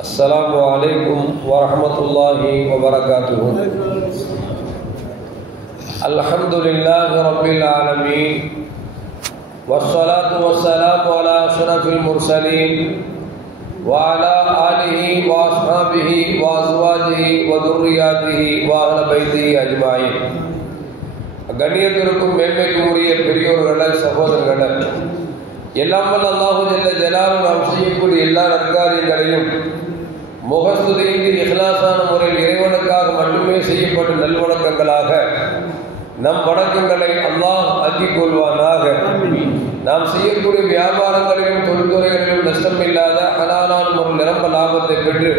السلام عليكم ورحمة الله وبركاته. الحمد لله رب العالمين والصلاة والسلام على أشرف المرسلين وعلى آله وأصحابه وأزواجه وذرياته وأهل بيته أجمعين. கண்ணியத்திற்கும் மேன்மைக்கும் உரிய பெரியோர்களே, சகோதரர்களே, எல்லாம் வல்ல அல்லாஹு ஜல்ல ஜலாலுஹு நாம் செய்யக்கூடிய எல்லா நற்காரியங்களையும் முகஸ்துதியின்றி இஹ்லாஸான முறையில் இறைவனுக்காக மட்டுமே செய்யப்பட்ட நல்வணக்கங்களாக நம் வணக்கங்களை அல்லாஹ் ஆக்கிக் கொள்வானாக. நாம் செய்யக்கூடிய வியாபாரங்களிலும் தொழில்துறைகளிலும் நஷ்டம் இல்லாத ஹலாலான ஒரு நிரம்ப லாபத்தை பெற்று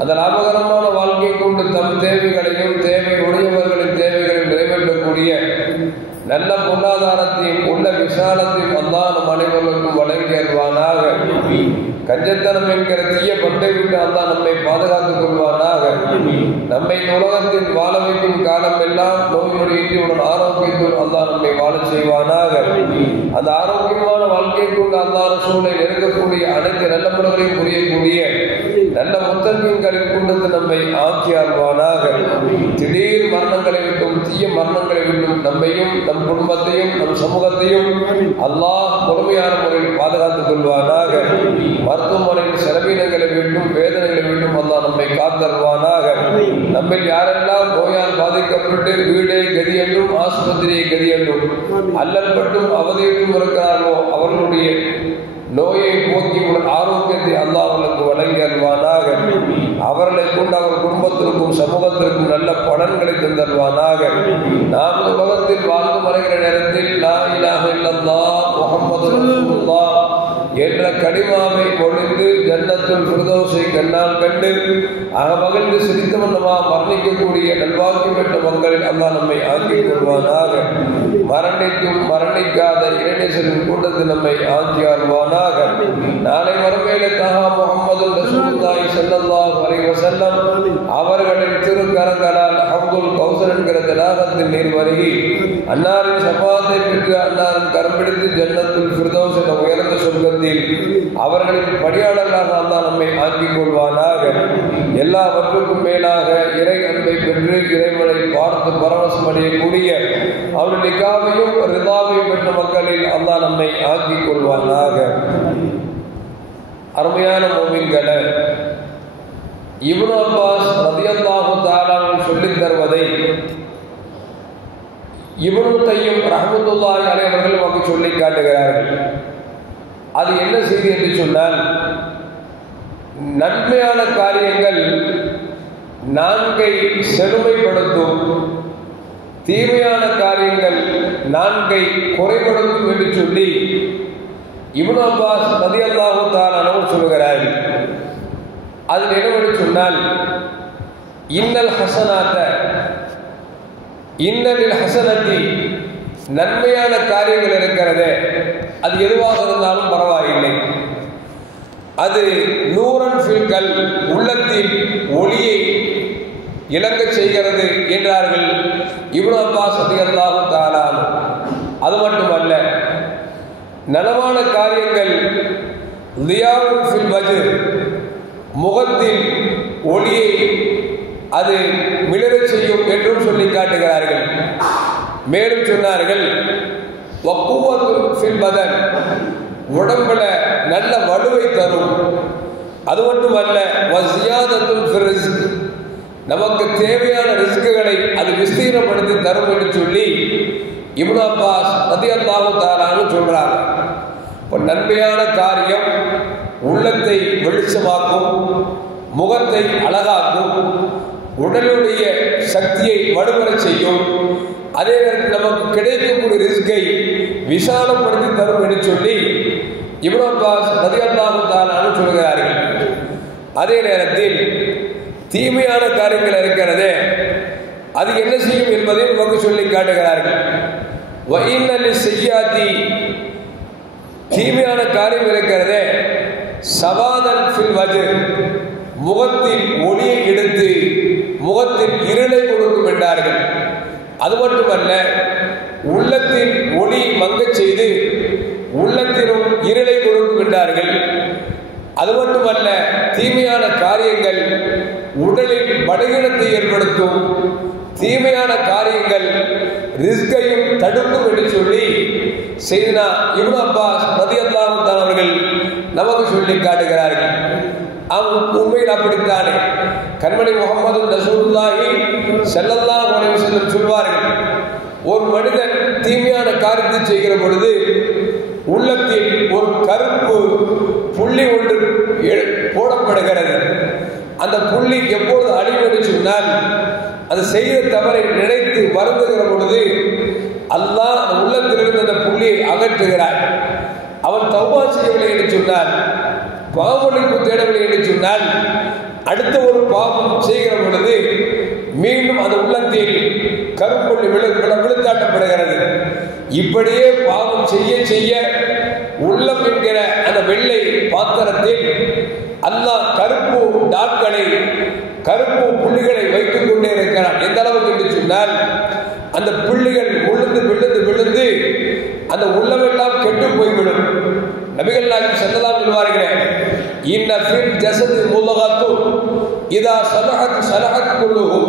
அந்த லாபகரமான வாழ்க்கை கொண்டு தம் தேவைகளையும் தேவை உடையவர்களின் தேவைகளையும் நிறைவேற்றக்கூடிய நல்ல பொருளாதாரத்தையும் உள்ள விசாலத்தையும் அல்லாஹ் நம் அனைவருக்கும் வழங்கி அருள்வானாக. கஞ்சத்தனம் என்கிற தீய பட்டை விட்டு அல்லாஹ் நம்மை பாதுகாத்துக் கொள்வானாக. நம்மை உலகத்தில் வாழ வைக்கும் காலம் எல்லாம் நோய் நொடியுடன் ஆரோக்கியத்தோடு அல்லாஹ் நம்மை வாழ செய்வானாக. அந்த ஆரோக்கியமான வாழ்க்கை கொண்டு அல்லாஹ் ரசூலை நெருங்கக்கூடிய அனைத்து நல்ல முறைகளையும் புரியக்கூடிய நல்ல முத்தகங்களின் கொண்டு நம்மை ஆக்கி அருள்வானாக. திடீர் மரணங்களை விட்டும் தீய மரணங்களை விட்டும் நம்மையும் நம் குடும்பத்தையும் நம் சமூகத்தையும் அல்லாஹ் முழுமையான முறையில் பாதுகாத்துக் கொள்வானாக. மருத்துவமனையில் செலவினங்களை விட்டும் வேதனைகளை விட்டும் அல்லாஹ் நம்மை காத்தருவானாக. நம்மில் யாரெல்லாம் நோயால் பாதிக்கப்பட்டு வீடே கதி என்றும் ஆஸ்பத்திரியை கதி என்றும் அல்லல் பட்டும் அவதியிட்டும் இருக்கிறார்களோ அவர்களுடைய நோயை போக்கி ஆரோக்கியத்தை அல்லாஹ் அவர்களுக்கு வழங்கி அருள்வானாக. அவர்களை கொண்டு அவர் குடும்பத்திற்கும் சமூகத்திற்கும் நல்ல பலன்களை தந்தருவானாக. நாம் உலகத்தில் வாழ்ந்து மறைகிற நேரத்தில் லா இலாஹ இல்லல்லாஹ் முஹம்மது ரசூலுல்லாஹ் என்ற கலிமாவை பொழிந்து ஜன்னத்துல் ஃபிர்தௌஸை கண்ணால் கண்டு மகிழ்ந்து சிரித்த வண்ணமா மரணிக்கக்கூடிய நல்வாழ்க்கை பெற்ற மக்களில் அல்லாஹ் நம்மை ஆக்கிக் கொள்வானாக. மரணிக்கும் மரணிக்காத இறைநேசரின் கூட்டத்தில் நம்மை ஆக்கி அருள்வானாக. நாளை மறுமையிலே தஹா முஹம்மது ரசூலுல்லாஹி ஸல்லல்லாஹு அலைஹி வஸல்லம் அவர்களின் திருக்கரங்களால் ஹம்துல் கௌசர் என்கிற தடாகத்தில் நீர் வருகி அன்னாரின் சபாத்தை பெற்று அன்னாரின் கரம் பிடித்து ஜன்னத்துல் ஃபிர்தௌஸ் என்ற உயர்ந்த சொர்க்கத்தில் அவர்களின் பணியாளர்களாக அல்லாஹ் நம்மை ஆக்கிக் கொள்வானாக. எல்லாவற்றுக்கும் மேலாக இறை அன்பை பெற்று இறைவனை பார்த்து பரவசம் அடையக்கூடிய அவருடைய நிகாவையும் ரிதாவையும் பெற்ற மக்களில் அல்லாஹ் நம்மை ஆக்கிக் கொள்வானாக. அருமையான மோமின்களே, இப்னு அப்பாஸ் ரலியல்லாஹு தஆலா சொல்லித் தருவதை இப்னு கைய்யிம் ரஹ்மத்துல்லாஹி அலைஹி அவர்கள் நமக்கு சொல்லி காட்டுகிறார்கள். அது என்ன செய்தி என்று சொன்னால், நன்மையான காரியங்கள் நான்கை செழுமைப்படுத்தும், தீமையான காரியங்கள் நான்கை குறைபடுத்தும் என்று சொல்லி இப்னு அப்பாஸ் ரலியல்லாஹு தஆலா சொல்கிறார்கள். அதில் என்னவென்று சொன்னால், இன்னல் ஹசனாத்த இன்னலில் ஹசனத்தி, நன்மையான காரியங்கள் இருக்கிறது, அது எதுவாக இருந்தாலும் பரவாயில்லை, அது நூரன் ஃபில்கல், உள்ளத்தில் ஒளியை இழக்க செய்கிறது என்றார்கள் இப்னு அப்பாஸ் ரலியல்லாஹு தஆலா. அது மட்டுமல்ல, நலவான காரியங்கள் லியாவுன் ஃபில் வஜ்ஹ், முகத்தில் ஒளியை அது மிளறச் செய்யும் என்றும் சொல்லி காட்டுகிறார்கள். மேலும் சொன்னார்கள், வக்குவத்துன் ஃபில் பதன், உடம்புல நல்ல வலுவை தரும். அது மட்டுமல்ல, வஸியாதத்துன் ஃபிர் ரிஸ்க், நமக்கு தேவையான ரிஸ்குகளை அது விஸ்தீரப்படுத்தி தரும் என்று சொல்லி இப்னு அப்பாஸ் ரலியல்லாஹு தஆலா சொல்றாங்க. இப்போ நன்மையான காரியம் உள்ளத்தை வெளிச்சமாக்கும், முகத்தை அழகாக்கும், உடலுடைய சக்தியை வலுவரச் செய்யும், அதே நேரத்தில் நமக்கு கிடைக்கக்கூடிய ரிஸ்கை விசாலப்படுத்தி தரும் என்று சொல்லி இப்னு அப்பாஸ் ரலியல்லாஹு தஆலா சொல்கிறார்கள். அதே நேரத்தில் தீமையான காரியங்கள் இருக்கிறதே, அது என்ன செய்யும் என்பதை நமக்கு சொல்லி காட்டுகிறார்கள். வஇன்னலி ஸய்யாத்தி, தீமையான காரியம் இருக்கிறதே, சவாதன் ஃபில் வஜ்ஹ், முகத்தில் ஒளியை எடுத்து முகத்தில் இருளை கொடுக்கும் என்றார்கள். அது மட்டுமல்ல, உள்ளத்தில் ஒளி மங்கச் செய்து உள்ளத்திலும் இருளை கொடுக்கும் என்றார்கள். அது மட்டுமல்ல, தீமையான காரியங்கள் உடலில் பலகீனத்தை ஏற்படுத்தும், தீமையான காரியங்கள் ரிஸ்கையும் தடுக்கும் என்று சொல்லி செய்தனா இப்னு அப்பாஸ் ரலியல்லாஹு தஆலா அவர்கள் நமக்கு சொல்லி காட்டுகிறார்கள். உண்மையில் அப்படித்தானே கண்மணி முஹம்மது ரசூலுல்லாஹி ஸல்லல்லாஹு அலைஹி வஸல்லம் சொல்வார்கள், ஒரு மனிதன் தீமையான காரியத்தை செய்கிற பொழுது உள்ளத்தில் ஒரு கருப்பு புள்ளி ஒன்று போடப்படுகிறது. அந்த புள்ளி எப்பொழுது அழிவு என்று சொன்னால், அது செய்த தவறை நினைத்து வருந்துகிற பொழுது அல்லாஹ் அந்த உள்ளத்திலிருந்து அந்த புள்ளியை அகற்றுகிறார். அவன் தௌபா செய்யவில்லை என்று சொன்னால், பாவமன்னிப்பு தேடவில்லை என்று சொன்னால், அடுத்த ஒரு பாவம் செய்கிற பொழுது மீண்டும் அந்த உள்ளத்தில் கருப்புள்ளி விழுத்தாட்டப்படுகிறது. இப்படியே பாவம் செய்ய செய்ய உள்ளம் என்கிற அந்த வெள்ளை பாத்திரத்தில் அல்லாஹ் கருப்பு டாட்களை, கருப்பு புள்ளிகளை வைத்துக் கொண்டே இருக்கிறான். எந்த அளவுக்கு என்று சொன்னால், அந்த புள்ளிகள் விழுந்து விழுந்து விழுந்து அந்த உள்ளமெல்லாம் கெட்டு போய்விடும். நபிகள் நாயகம் ஸல்லல்லாஹு அலைஹி சொல்வார்கள், இன்ன ஃபில் ஜஸதி முலகத்து இதா ஸலஹத் ஸலஹத் குல்லுஹு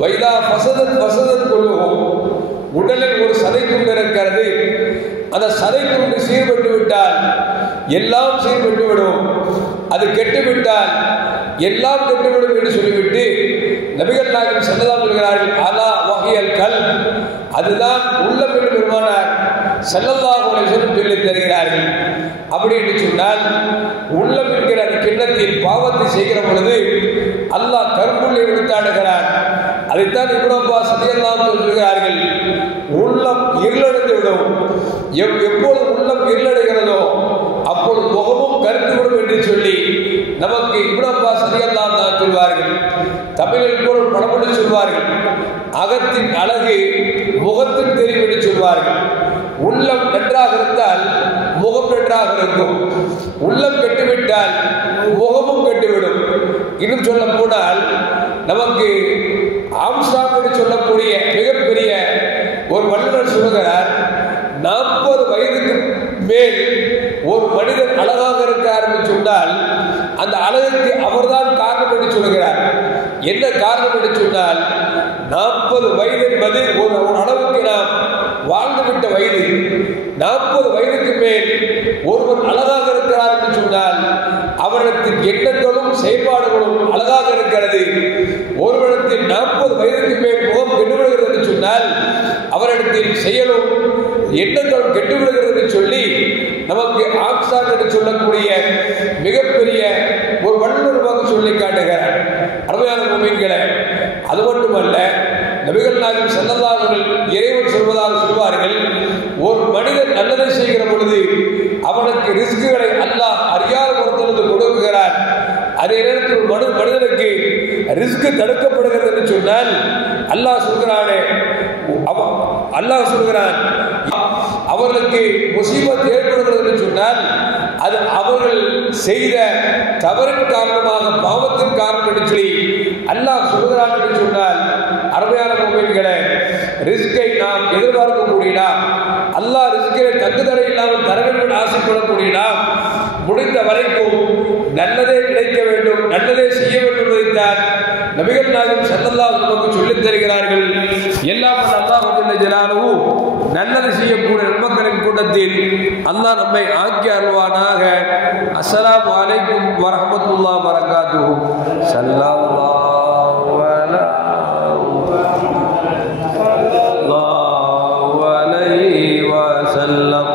வ இதா ஃபஸதத் ஃபஸதத் குல்லுஹு. உடலில் ஒரு சதை துண்டு இருக்கிறது, அந்த சதை துண்டு சீர்பட்டு விட்டால் எல்லாம் சீர்பட்டு விடும், அது கெட்டுவிட்டால் எல்லாம் கெட்டுவிடும் என்று சொல்லிவிட்டு நபிகள் நாயகம் ஸல்லல்லாஹு அலைஹி சொல்கிறார்கள், அலா வஹியல் கல், அதுதான் உள்ளம் என்று பெருமானார் ஸல்லல்லாஹு அலைஹி வஸல்லம் சொல்லித் தருகிறார்கள். அப்படி என்று சொன்னால், உள்ளம் என்கிற அந்த கிண்ணத்தில் பாவத்தை செய்கிற பொழுது அல்லாஹ் கருப்புள்ளை விடுத்தாடுகிறான். அதைத்தான் இப்னு அப்பாஸ் ரலியல்லாஹு அன்ஹு சொல்கிறார்கள், உள்ளம் இருளடைந்து விடும். எப்பொழுது உள்ளம் இருளடைகிறதோ அப்பொழுது முகமும் கருத்துவிடும் என்று சொல்லி நமக்கு இப்னு அப்பாஸ் ரலியல்லாஹு அன்ஹு சொல்வார்கள். தமிழில் கூட பழமொழி சொல்வார்கள், அகத்தின் அழகு முகத்தின் தெரியும் என்று சொல்வார்கள். உள்ளம் நன்றாக இருந்தால் முகம் நன்றாக இருக்கும், உள்ளம் கெட்டுவிட்டால் முகமும் கெட்டுவிடும். இன்னும் சொல்ல போனால், நமக்கு ஆம்ஸ்ட்ராங் என்று சொல்லக்கூடிய மிகப்பெரிய ஒரு வல்லுநர் சொல்லுகிறார், 40 வயதுக்கு மேல் ஒரு மனிதன் அழகாக இருக்கிறார் என்று சொன்னால் அந்த அழகுக்கு அவர்தான் காரணம் என்று சொல்லுகிறார். என்ன காரணம் என்று சொன்னால், 40 வயது என்பது ஒரு அளவுக்கு நாம் வாழ்ந்துவிட்ட வயது. 40 வயதுக்கு மேல் ஒருவர் அழகாக இருக்கிறார் என்று சொன்னால் அவரிடத்தின் எண்ணங்களும் செயல்பாடுகளும் அழகாக இருக்கிறது. ஒருவரிடத்தில் 40 வயதுக்கு மேல் முகம் கெட்டுவிடுகிறது என்று சொன்னால் அவரிடத்தில் செயலும் எண்ணங்களும் கெட்டுவிடுகிறது என்று சொல்லி நமக்கு ஆக்சான் என்று சொல்லக்கூடிய மிகப்பெரிய ஒரு வல்லுநராக சொல்லி காட்டுகிறார். அருமையான முஃமின்களே, அது மட்டுமல்ல, நபிகள் நாயகம் ஸல்லல்லாஹு அலைஹி வஸல்லம் இறைவன் சொல்வதாக சொல்வார்கள், ஒரு மனிதன் நல்லதை செய்கிற பொழுது அவனுக்கு ரிஸ்குகளை அல்லாஹ் அறியாத ஒருத்தருக்கு கொடுக்கிறார். அதே நேரத்தில் ஒரு மனிதனுக்கு ரிஸ்க் தடுக்கப்படுகிறது என்று சொன்னால் அல்லாஹ் சொல்கிறானே, அல்லாஹ் சொல்கிறான், அவர்களுக்கு முசீபத் ஏற்படுகிறது என்று சொன்னால் அது அவர்கள் செய்த தவறின் காரணமாக, பாவத்தின் காரணம் என்று சொல்லி அல்லாஹ் சொல்கிறான் என்று சொன்னால், அருமையான முஃமின்களே, ரிஸ்கை நாம் எதிர்பார்க்கக்கூடிய நாம், அல்லாஹ் ரிஸ்கை தங்குதடை இல்லாமல் தர வேண்டும் ஆசைப்படக்கூடிய நாம், முடிந்த வரைக்கும் நல்லதே கிடைக்க வேண்டும், நல்லதே செய்ய வேண்டும் என்பதைத்தான் நபிகள் நாயகம் ஸல்லல்லாஹு அலைஹி வஸல்லம் சொல்லித் தருகிறார்கள். எல்லாம் அல்லாஹ் ஜல்ல ஜலாலுஹு நல்லது செய்யக்கூடிய நன்மக்களின் கூட்டத்தில் அல்லாஹ் நம்மை ஆக்கி அருள்வானாக. அஸ்ஸலாமு அலைக்கும் வரஹ்மத்துல்லாஹி வபரகாத்துஹு. ஸல்லல்லாஹு அலைஹி வஸல்லம்.